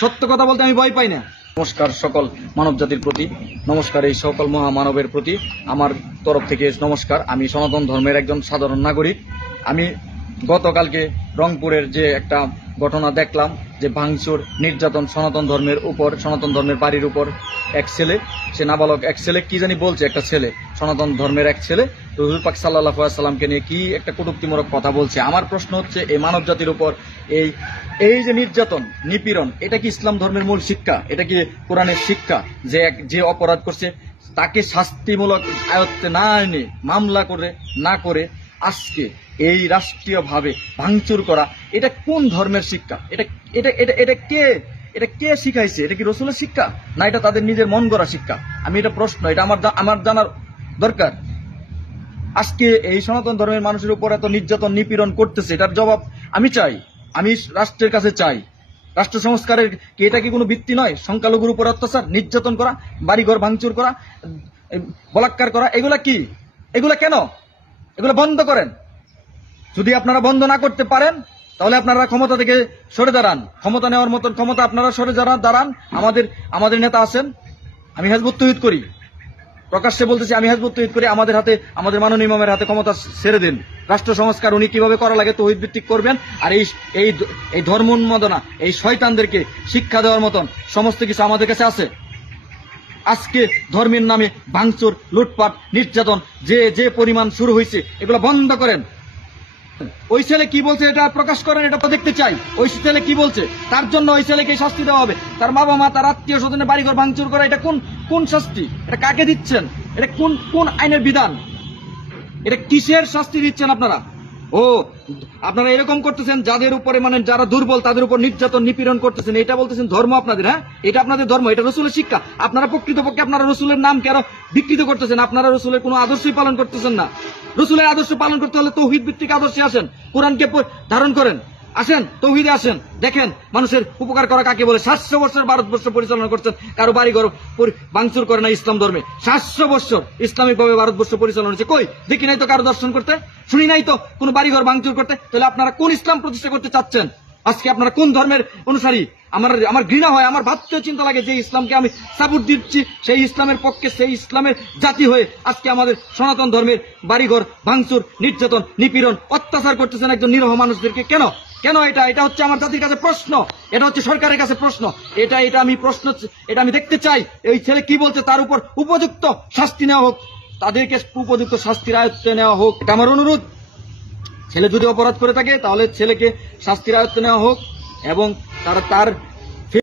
সত্য কথা বলতে আমি ভয় পাই না। নমস্কার সকল মানব জাতির প্রতি, নমস্কার এই সকল মহামানবের প্রতি আমার তরফ থেকে নমস্কার। আমি সনাতন ধর্মের একজন সাধারণ নাগরিক। আমি গতকালকে রংপুরের যে একটা ঘটনা দেখলাম, যে ভাঙচুর নির্যাতন সনাতন ধর্মের উপর, সনাতন ধর্মের বাড়ির উপর এক ছেলে, সে নাবালক এক ছেলে কি জানি বলছে, একটা ছেলে সনাতন ধর্মের এক ছেলে তো হুজুর পাক সাল্লাল্লাহু আলাইহি সাল্লামকে নিয়ে কি একটা কটূক্তিমূলক কথা বলছে। আমার প্রশ্ন হচ্ছে, এই মানব জাতির উপর এই যে নির্যাতন নিপীড়ন, এটা কি ইসলাম ধর্মের মূল শিক্ষা? এটা কি কোরআনের শিক্ষা? যে অপরাধ করছে তাকে শাস্তিমূলক আয়ত্তে না এনে, মামলা করে না করে আজকে এই রাষ্ট্রীয়ভাবে ভাঙচুর করা, এটা কোন ধর্মের শিক্ষা? এটা এটা এটা এটা কে এটা কে শিখাইছে? এটা কি রসুলের শিক্ষা, না এটা তাদের নিজের মন গড়া শিক্ষা? আমি এটা প্রশ্ন, এটা আমার জানার দরকার। আজকে এই সনাতন ধর্মের মানুষের উপর এত নির্যাতন নিপীড়ন করতেছে, এটার জবাব আমি চাই, আমি রাষ্ট্রের কাছে চাই। রাষ্ট্র সংস্কারের কি এটা কি কোনো ভিত্তি নয়? সংখ্যালঘুর উপর অত্যাচার, নির্যাতন করা, বাড়িঘর ভাঙচুর করা, বলাৎকার করা, এগুলা কি? এগুলা কেন? এগুলো বন্ধ করেন। যদি আপনারা বন্ধ না করতে পারেন তাহলে আপনারা ক্ষমতা থেকে সরে দাঁড়ান, ক্ষমতা নেওয়ার মতন ক্ষমতা আপনারা সরে দাঁড়ান। আমাদের নেতা আছেন, আমি হেজবুত তৌহিদ করি, প্রকাশ্যে বলতেছি আমি হেজবুত তৌহিদ করি, আমাদের হাতে, আমাদের মাননীয় ইমামের হাতে ক্ষমতা ছেড়ে দিন। রাষ্ট্র সংস্কার উনি কিভাবে করা লাগে তৌহিদ ভিত্তিক করবেন, আর এই ধর্ম উন্মাদনা, এই শয়তানদেরকে শিক্ষা দেওয়ার মতন সমস্ত কিছু আমাদের কাছে আছে। আজকে ধর্মের নামে ভাঙচুর, লুটপাট, নির্যাতন যে পরিমাণ শুরু হয়েছে, এগুলো বন্ধ করেন। ওই ছেলে কি বলছে এটা প্রকাশ করেন, এটা তো দেখতে চাই। ওই ছেলে কি বলছে, তার জন্য ওই ছেলেকে শাস্তি দেওয়া হবে। তার বাবা মা, তার আত্মীয় স্বজনের বাড়িঘর ভাঙচুর করা, এটা কোন শাস্তি? এটা কাকে দিচ্ছেন? এটা কোন আইনের বিধান? এটা কিসের শাস্তি দিচ্ছেন আপনারা? আপনারা এরকম করতেছেন, যাদের উপরে মানে যারা দুর্বল তাদের উপর নির্যাতন নিপীড়ন করতেছেন, এটা বলতেছেন ধর্ম আপনাদের? হ্যাঁ, এটা আপনাদের ধর্ম, এটা রসুলের শিক্ষা। আপনারা প্রকৃতপক্ষে আপনারা রসুলের নাম কেন বিকৃত করতেছেন? আপনারা রসুলের কোনো আদর্শই পালন করতেছেন না। রসুলের আদর্শ পালন করতে হলে তৌহিদ ভিত্তিক আদর্শে আসেন, কোরআনকে ধারণ করেন, আসেন তৌহিদে আসেন, দেখেন মানুষের উপকার করা কাকে বলে। 700 বছর ভারতবর্ষ পরিচালনা করছেন, কারো বাড়িঘর ভাঙচুর করে না ইসলাম ধর্মে। 700 বছর ইসলামিক ভাবে ভারতবর্ষ পরিচালনা হচ্ছে, কই দেখি নাই তো কারো দর্শন করতে, শুনি নাই তো কোনো বাড়িঘর ভাঙচুর করতে। তাহলে আপনারা কোন ইসলাম প্রতিষ্ঠা করতে চাচ্ছেন? আজকে আপনারা কোন ধর্মের অনুসারী? আমার ঘৃণা হয়, আমার ভাবতে চিন্তা লাগে, যে ইসলামকে আমি সাপোর্ট দিচ্ছি, সেই ইসলামের পক্ষে, সেই ইসলামের জাতি হয়ে আজকে আমাদের সনাতন ধর্মের বাড়িঘর ভাঙচুর, নির্যাতন, নিপীড়ন, অত্যাচার করতেছেন একজন নিরহ মানুষদেরকে। কেন এটা হচ্ছে আমার জাতির কাছে প্রশ্ন, এটা হচ্ছে সরকারের কাছে প্রশ্ন, এটা আমি দেখতে চাই। এই ছেলে কি বলছে, তার উপর উপযুক্ত শাস্তি নেওয়া হোক, তাদেরকে উপযুক্ত শাস্তির আয়ত্তে নেওয়া হোক, এটা আমার অনুরোধ। ছেলে যদি অপরাধ করে থাকে তাহলে ছেলেকে শাস্তির আয়ত্তে নেওয়া হোক, এবং তার